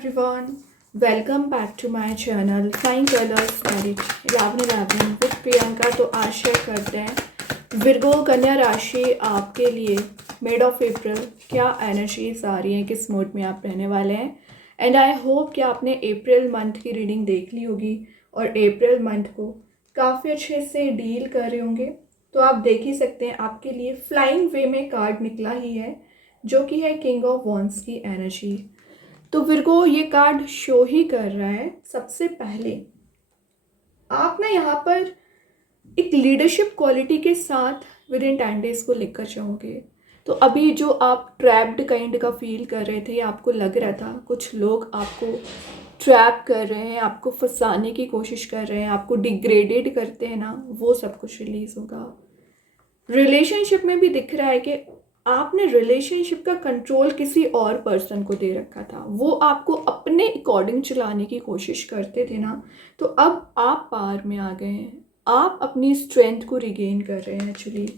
everyone, welcome back to my channel Flying Colors Marriage 11 with Priyanka. तो आशा करते हैं Virgo कन्या राशि आपके लिए मिड ऑफ अप्रैल क्या एनर्जीज आ रही हैं, किस मूड में आप रहने वाले हैं। एंड आई होप कि आपने अप्रैल मंथ की रीडिंग देख ली होगी और अप्रैल मंथ को काफ़ी अच्छे से डील कर रहे होंगे। तो आप देख ही सकते हैं आपके लिए फ्लाइंग वे में कार्ड निकला ही है जो कि है किंग ऑफ वॉन्ड्स की एनर्जी। तो विर्गो ये कार्ड शो ही कर रहा है सबसे पहले आप ना यहाँ पर एक लीडरशिप क्वालिटी के साथ विद इन 10 डेज को लेकर जाओगे। तो अभी जो आप ट्रैप्ड काइंड का फील कर रहे थे, आपको लग रहा था कुछ लोग आपको ट्रैप कर रहे हैं, आपको फंसाने की कोशिश कर रहे हैं, आपको डिग्रेडेड करते हैं ना, वो सब कुछ रिलीज होगा। रिलेशनशिप में भी दिख रहा है कि आपने रिलेशनशिप का कंट्रोल किसी और पर्सन को दे रखा था, वो आपको अपने अकॉर्डिंग चलाने की कोशिश करते थे ना। तो अब आप पार में आ गए हैं, आप अपनी स्ट्रेंथ को रिगेन कर रहे हैं। एक्चुअली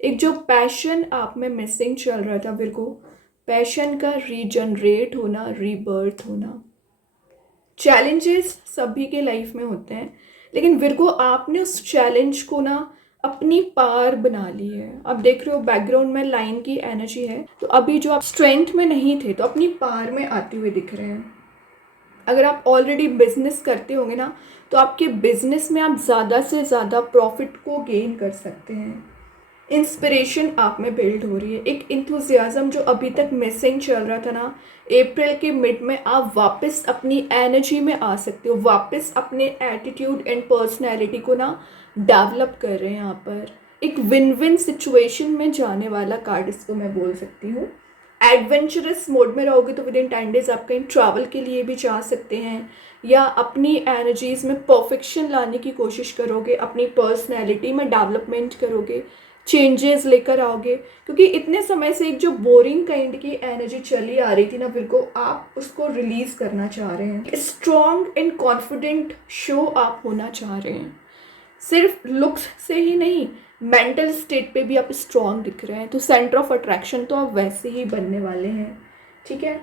एक जो पैशन आप में मिसिंग चल रहा था विर्गो, पैशन का रीजनरेट होना, रीबर्थ होना। चैलेंजेस सभी के लाइफ में होते हैं, लेकिन विर्गो आपने उस चैलेंज को ना अपनी पार बना ली है। आप देख रहे हो बैकग्राउंड में लाइन की एनर्जी है। तो अभी जो आप स्ट्रेंथ में नहीं थे तो अपनी पार में आते हुए दिख रहे हैं। अगर आप ऑलरेडी बिजनेस करते होंगे ना, तो आपके बिजनेस में आप ज़्यादा से ज़्यादा प्रॉफिट को गेन कर सकते हैं। इंस्पिरेशन आप में बिल्ड हो रही है, एक इंथुजियाज्म जो अभी तक मिसिंग चल रहा था ना, अप्रैल के मिड में आप वापस अपनी एनर्जी में आ सकते हो, वापस अपने एटीट्यूड एंड पर्सनैलिटी को ना डेवलप कर रहे हैं। यहाँ पर एक विन विन सिचुएशन में जाने वाला कार्ड इसको मैं बोल सकती हूँ। एडवेंचरस मोड में रहोगे तो विद इन 10 डेज आप कहीं ट्रैवल के लिए भी जा सकते हैं, या अपनी एनर्जीज में परफेक्शन लाने की कोशिश करोगे, अपनी पर्सनैलिटी में डेवलपमेंट करोगे, चेंजेस लेकर आओगे। क्योंकि इतने समय से एक जो बोरिंग काइंड की एनर्जी चली आ रही थी ना विर्गो, आप उसको रिलीज करना चाह रहे हैं। स्ट्रॉन्ग एंड कॉन्फिडेंट शो आप होना चाह रहे हैं, सिर्फ लुक्स से ही नहीं, मेंटल स्टेट पे भी आप स्ट्रॉन्ग दिख रहे हैं। तो सेंटर ऑफ अट्रैक्शन तो आप वैसे ही बनने वाले हैं, ठीक है।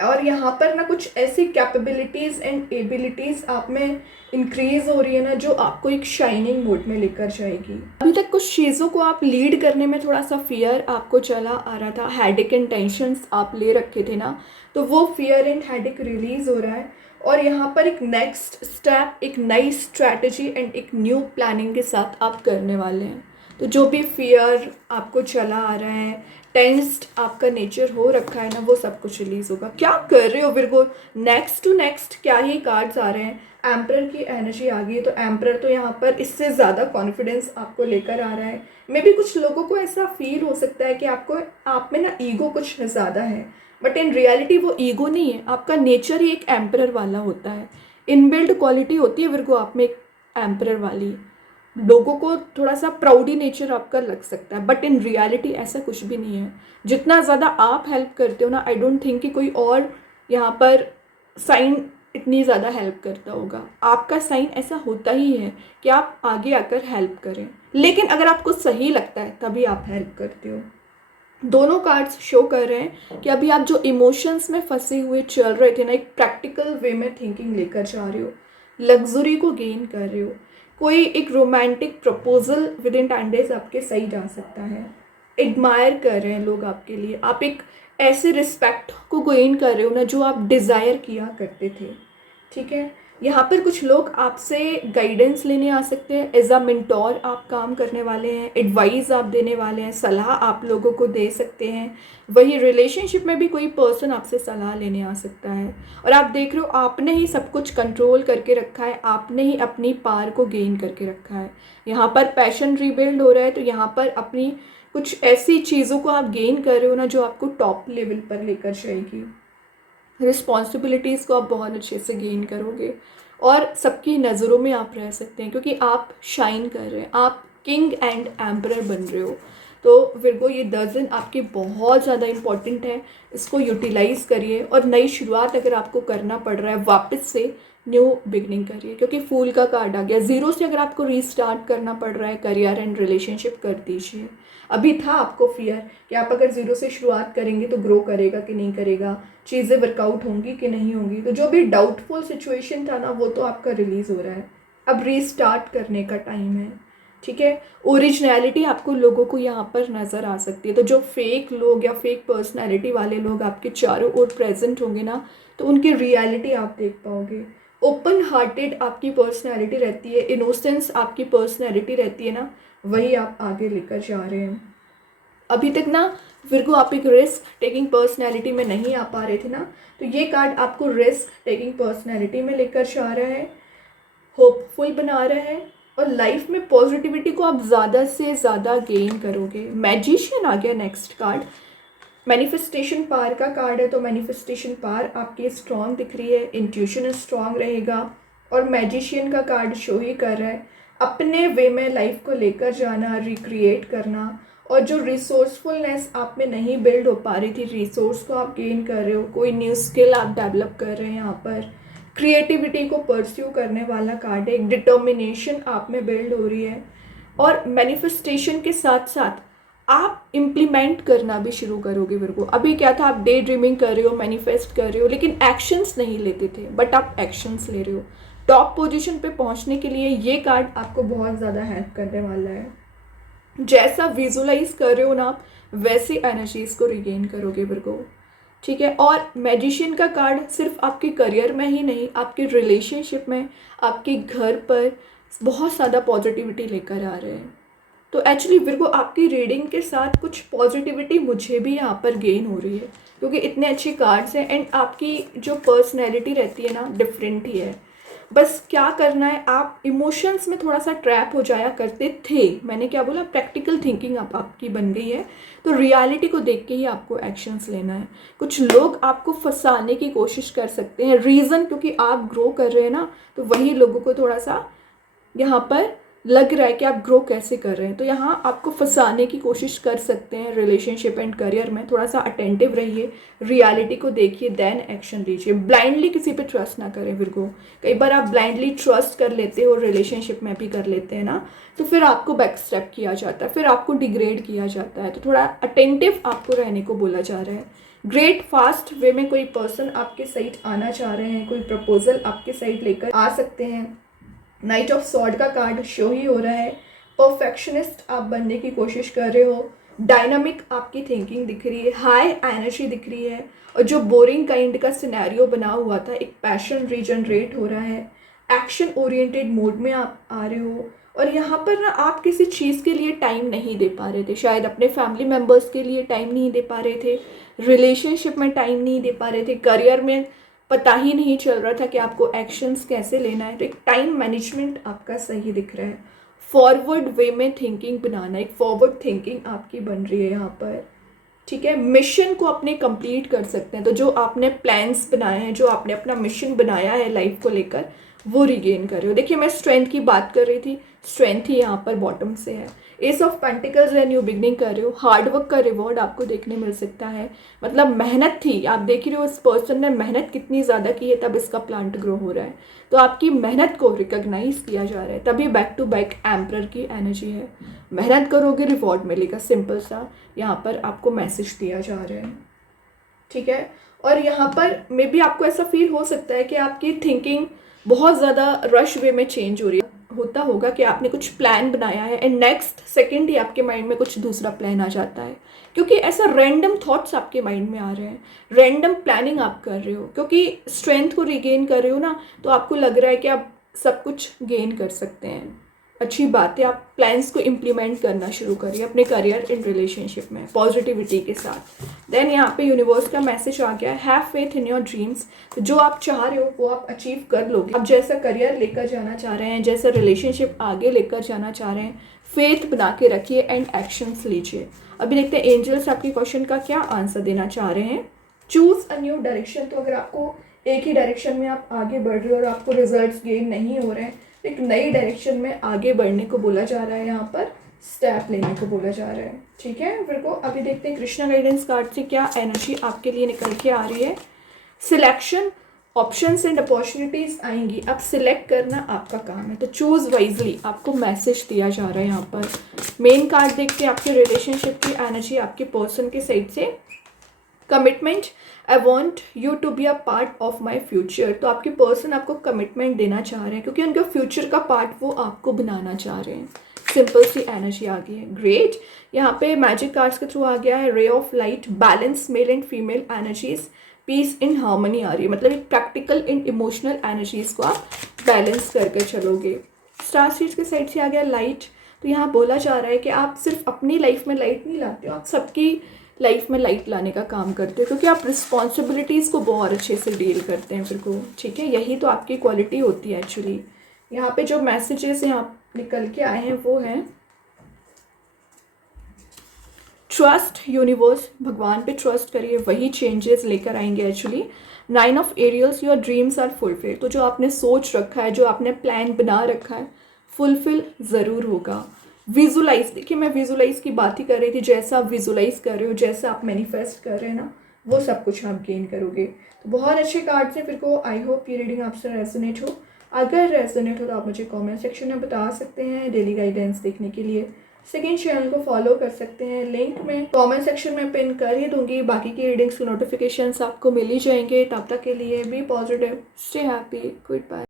और यहाँ पर ना कुछ ऐसी कैपेबिलिटीज़ एंड एबिलिटीज़ आप में इंक्रीज हो रही है ना, जो आपको एक शाइनिंग मोड में लेकर जाएगी। अभी तक कुछ चीज़ों को आप लीड करने में थोड़ा सा फियर आपको चला आ रहा था, हेडेक एंड टेंशन्स आप ले रखे थे ना, तो वो फियर एंड हेडेक रिलीज हो रहा है। और यहाँ पर एक नेक्स्ट स्टेप, एक नई स्ट्रैटेजी एंड एक न्यू प्लानिंग के साथ आप करने वाले हैं। तो जो भी फियर आपको चला आ रहा है, टेंस्ड आपका नेचर हो रखा है ना, वो सब कुछ रिलीज होगा। क्या कर रहे हो विर्गो, नेक्स्ट टू नेक्स्ट क्या ही कार्ड्स आ रहे हैं। एम्परर की एनर्जी आ गई है, तो एम्परर तो यहाँ पर इससे ज़्यादा कॉन्फिडेंस आपको लेकर आ रहा है। मे बी कुछ लोगों को ऐसा फील हो सकता है कि आप में ना ईगो कुछ ज़्यादा है, बट इन रियलिटी वो ईगो नहीं है, आपका नेचर ही एक एम्परर वाला होता है। इनबिल्ड क्वालिटी होती है विर्गो आप में एक एम्परर वाली। लोगों को थोड़ा सा प्राउडी नेचर आपका लग सकता है, बट इन रियलिटी ऐसा कुछ भी नहीं है। जितना ज़्यादा आप हेल्प करते हो ना, आई डोंट थिंक कि कोई और यहाँ पर साइन इतनी ज़्यादा हेल्प करता होगा। आपका साइन ऐसा होता ही है कि आप आगे आकर हेल्प करें, लेकिन अगर आपको सही लगता है तभी आप हेल्प करते हो। दोनों कार्ड्स शो कर रहे हैं कि अभी आप जो इमोशंस में फंसे हुए चल रहे थे ना, एक प्रैक्टिकल वे में थिंकिंग लेकर जा रहे हो, लग्जरी को गेन कर रहे हो। कोई एक romantic proposal with in 10 days आपके सही जा सकता है। एडमायर कर रहे हैं लोग आपके लिए, आप एक ऐसे रिस्पेक्ट को गेन कर रहे हो ना जो आप डिज़ायर किया करते थे, ठीक है। यहाँ पर कुछ लोग आपसे गाइडेंस लेने आ सकते हैं, एज अ मेंटोर आप काम करने वाले हैं, एडवाइस आप देने वाले हैं, सलाह आप लोगों को दे सकते हैं। वही रिलेशनशिप में भी कोई पर्सन आपसे सलाह लेने आ सकता है। और आप देख रहे हो आपने ही सब कुछ कंट्रोल करके रखा है, आपने ही अपनी पार को गेन करके रखा है। यहाँ पर पैशन रिबिल्ड हो रहा है, तो यहाँ पर अपनी कुछ ऐसी चीज़ों को आप गेन कर रहे हो ना जो आपको टॉप लेवल पर लेकर जाएगी। रिस्पॉन्सिबिलिटीज़ को आप बहुत अच्छे से गेन करोगे और सबकी नज़रों में आप रह सकते हैं, क्योंकि आप शाइन कर रहे हैं, आप किंग एंड एम्परर बन रहे हो। तो विर्गो ये 10 दिन आपके बहुत ज़्यादा इंपॉर्टेंट है, इसको यूटिलाइज़ करिए। और नई शुरुआत अगर आपको करना पड़ रहा है, वापस से न्यू बिगनिंग करिए, क्योंकि फूल का कार्ड आ गया। ज़ीरो से अगर आपको रीस्टार्ट करना पड़ रहा है करियर एंड रिलेशनशिप, कर दीजिए। अभी था आपको फियर कि आप अगर ज़ीरो से शुरुआत करेंगे तो ग्रो करेगा कि नहीं करेगा, चीज़ें वर्कआउट होंगी कि नहीं होंगी। तो जो भी डाउटफुल सिचुएशन था ना, वो तो आपका रिलीज़ हो रहा है। अब रीस्टार्ट करने का टाइम है, ठीक है। ओरिजिनलिटी आपको लोगों को यहाँ पर नज़र आ सकती है। तो जो फेक लोग या फेक पर्सनैलिटी वाले लोग आपके चारों ओर प्रेजेंट होंगे ना, तो उनकी रियलिटी आप देख पाओगे। ओपन हार्टेड आपकी पर्सनैलिटी रहती है, इनोसेंस आपकी पर्सनैलिटी रहती है ना, वही आप आगे लेकर जा रहे हैं। अभी तक ना विर्गो आप एक रिस्क टेकिंग पर्सनैलिटी में नहीं आ पा रहे थे ना, तो ये कार्ड आपको रिस्क टेकिंग पर्सनैलिटी में लेकर जा रहा है, होपफुल बना रहा है, और लाइफ में पॉजिटिविटी को आप ज़्यादा से ज़्यादा गेन करोगे। मैजिशियन आ गया नेक्स्ट कार्ड, मैनिफेस्टेशन पावर का कार्ड है। तो मैनिफेस्टेशन पावर आपकी स्ट्रॉन्ग दिख रही है, इंट्यूशन स्ट्रॉन्ग रहेगा, और मैजिशियन का कार्ड शो ही कर रहा है अपने वे में लाइफ को लेकर जाना, रिक्रिएट करना, और जो रिसोर्सफुलनेस आप में नहीं बिल्ड हो पा रही थी, रिसोर्स को आप गेन कर रहे हो, कोई न्यू स्किल आप डेवलप कर रहे हैं, यहाँ पर क्रिएटिविटी को परस्यू करने वाला कार्ड है। एक डिटर्मिनेशन आप में बिल्ड हो रही है, और मैनिफेस्टेशन के साथ साथ आप इम्प्लीमेंट करना भी शुरू करोगे विर्गो। अभी क्या था, आप डे ड्रीमिंग कर रहे हो, मैनिफेस्ट कर रहे हो, लेकिन एक्शंस नहीं लेते थे, बट आप एक्शंस ले रहे हो। टॉप पोजीशन पे पहुंचने के लिए ये कार्ड आपको बहुत ज़्यादा हेल्प करने वाला है। जैसा विजुलाइज कर रहे हो ना आप, वैसे एनर्जीज को रिगेन करोगे विर्गो, ठीक है। और मैजिशियन का कार्ड सिर्फ आपके करियर में ही नहीं, आपके रिलेशनशिप में, आपके घर पर बहुत ज़्यादा पॉजिटिविटी लेकर आ रहे हैं। तो एक्चुअली विर्गो आपकी रीडिंग के साथ कुछ पॉजिटिविटी मुझे भी यहाँ पर गेन हो रही है, क्योंकि इतने अच्छे कार्ड्स हैं, एंड आपकी जो पर्सनैलिटी रहती है ना, डिफरेंट ही है। बस क्या करना है, आप इमोशंस में थोड़ा सा ट्रैप हो जाया करते थे। मैंने क्या बोला, प्रैक्टिकल थिंकिंग आपकी बन गई है, तो रियलिटी को देख के ही आपको एक्शंस लेना है। कुछ लोग आपको फंसाने की कोशिश कर सकते हैं, रीज़न क्योंकि आप ग्रो कर रहे हैं ना, तो वही लोगों को थोड़ा सा यहाँ पर लग रहा है कि आप ग्रो कैसे कर रहे हैं, तो यहाँ आपको फंसाने की कोशिश कर सकते हैं। रिलेशनशिप एंड करियर में थोड़ा सा अटेंटिव रहिए, रियलिटी को देखिए, देन एक्शन लीजिए। ब्लाइंडली किसी पे ट्रस्ट ना करें विर्गो। कई बार आप ब्लाइंडली ट्रस्ट कर लेते हो, रिलेशनशिप में भी कर लेते हैं ना, तो फिर आपको बैक स्टेप किया जाता है, फिर आपको डिग्रेड किया जाता है। तो थोड़ा अटेंटिव आपको रहने को बोला जा रहा है। ग्रेट फास्ट वे में कोई पर्सन आपके साइड आना चाह रहे हैं, कोई प्रपोजल आपके साइड लेकर आ सकते हैं। नाइट ऑफ सॉर्ड का कार्ड शो ही हो रहा है, परफेक्शनिस्ट आप बनने की कोशिश कर रहे हो, डायनामिक आपकी थिंकिंग दिख रही है, हाई एनर्जी दिख रही है, और जो बोरिंग काइंड का सिनेरियो बना हुआ था, एक पैशन रीजनरेट हो रहा है, एक्शन ओरिएंटेड मोड में आप आ रहे हो। और यहाँ पर ना आप किसी चीज़ के लिए टाइम नहीं दे पा रहे थे, शायद अपने फैमिली मेम्बर्स के लिए टाइम नहीं दे पा रहे थे, रिलेशनशिप में टाइम नहीं दे पा रहे थे, करियर में पता ही नहीं चल रहा था कि आपको एक्शंस कैसे लेना है। तो एक टाइम मैनेजमेंट आपका सही दिख रहा है, फॉरवर्ड वे में थिंकिंग बनाना, एक फॉरवर्ड थिंकिंग आपकी बन रही है यहाँ पर, ठीक है। मिशन को अपने कंप्लीट कर सकते हैं, तो जो आपने प्लान्स बनाए हैं, जो आपने अपना मिशन बनाया है लाइफ को लेकर, वो रिगेन कर रहे हो। देखिए मैं स्ट्रेंथ की बात कर रही थी, स्ट्रेंथ ही यहाँ पर बॉटम से है। एस ऑफ पेंटिकल्स है, न्यू बिगनिंग कर रहे हो, हार्डवर्क का रिवॉर्ड आपको देखने मिल सकता है। मतलब मेहनत थी, आप देख रहे हो इस पर्सन ने मेहनत कितनी ज़्यादा की है, तब इसका प्लांट ग्रो हो रहा है। तो आपकी मेहनत को रिकॉग्नाइज किया जा रहा है, तभी बैक टू बैक एम्परर की एनर्जी है। मेहनत करोगे रिवॉर्ड मिलेगा, सिंपल सा यहाँ पर आपको मैसेज दिया जा रहा है, ठीक है। और यहाँ पर मे बी आपको ऐसा फील हो सकता है कि आपकी थिंकिंग बहुत ज़्यादा रश वे में चेंज हो रही है। होता होगा कि आपने कुछ प्लान बनाया है एंड नेक्स्ट सेकंड ही आपके माइंड में कुछ दूसरा प्लान आ जाता है, क्योंकि ऐसा रैंडम थॉट्स आपके माइंड में आ रहे हैं, रैंडम प्लानिंग आप कर रहे हो, क्योंकि स्ट्रेंथ को रिगेन कर रहे हो ना, तो आपको लग रहा है कि आप सब कुछ गेन कर सकते हैं। अच्छी बात है, आप प्लान्स को इम्प्लीमेंट करना शुरू करिए अपने करियर इन रिलेशनशिप में पॉजिटिविटी के साथ। देन यहाँ पे यूनिवर्स का मैसेज आ गया, have faith in your dreams. तो जो आप चाह रहे हो वो आप अचीव कर लोगे। आप जैसा करियर लेकर जाना चाह रहे हैं, जैसा रिलेशनशिप आगे लेकर जाना चाह रहे हैं, फेथ बना के रखिए एंड एक्शंस लीजिए। अभी देखते हैं एंजल्स आपके क्वेश्चन का क्या आंसर देना चाह रहे हैं। Choose a new direction. तो अगर आपको एक ही डायरेक्शन में आप आगे बढ़ रहे हो और आपको रिजल्ट्स गेन नहीं हो रहे हैं, एक नई डायरेक्शन में आगे बढ़ने को बोला जा रहा है, यहाँ पर स्टेप लेने को बोला जा रहा है, ठीक है। फिर को अभी देखते हैं कृष्णा गाइडेंस कार्ड से क्या एनर्जी आपके लिए निकल के आ रही है। सिलेक्शन ऑप्शंस एंड अपॉर्चुनिटीज़ आएंगी, अब सिलेक्ट करना आपका काम है। तो चूज़ वाइजली, आपको मैसेज दिया जा रहा है यहाँ पर। मेन कार्ड देखते हैं आपके रिलेशनशिप की एनर्जी आपके पर्सन के साइड से। Commitment, I want you to be a part of my future. तो आपके पर्सन आपको कमिटमेंट देना चाह रहे हैं क्योंकि उनके फ्यूचर का पार्ट वो आपको बनाना चाह रहे हैं। सिंपल सी एनर्जी आ गई है, ग्रेट। यहाँ पे मैजिक कार्ड्स के थ्रू आ गया है ray of light, balance male and female energies, peace in harmony आ रही है। मतलब एक प्रैक्टिकल इन इमोशनल एनर्जीज को आप बैलेंस करके चलोगे। स्टार सीड्स के साइड से आ गया लाइट। तो यहाँ बोला जा रहा है कि आप सिर्फ अपनी लाइफ में लाइट नहीं लाते हो, आप सबकी लाइफ में लाइट लाने का काम करते हो क्योंकि आप रिस्पॉन्सिबिलिटीज़ को बहुत अच्छे से डील करते हैं फिर को, ठीक है। यही तो आपकी क्वालिटी होती है एक्चुअली। यहाँ पे जो मैसेजेस यहाँ निकल के आए हैं वो हैं ट्रस्ट यूनिवर्स, भगवान पे ट्रस्ट करिए, वही चेंजेस लेकर आएंगे actually. 9 of aerials, your dreams are fulfil. तो जो आपने सोच रखा है, जो आपने प्लान बना रखा है, फुलफिल ज़रूर होगा। विजुलाइज, देखिए मैं विजुलाइज की बात ही कर रही थी, जैसा आप विजुलाइज कर रहे हो, जैसा आप मैनिफेस्ट कर रहे हैं ना, वो सब कुछ आप गेन करोगे। तो बहुत अच्छे कार्ड्स हैं फिर को। आई होप ये रीडिंग आपसे रेजोनेट हो। अगर रेजोनेट हो तो आप मुझे कमेंट सेक्शन में बता सकते हैं। डेली गाइडेंस देखने के लिए सेकंड चैनल को फॉलो कर सकते हैं, लिंक में कमेंट सेक्शन में पिन कर ही दूंगी। बाकी की रीडिंग्स के नोटिफिकेशंस आपको मिल ही जाएंगे। तब तक के लिए be positive, stay happy, good bye.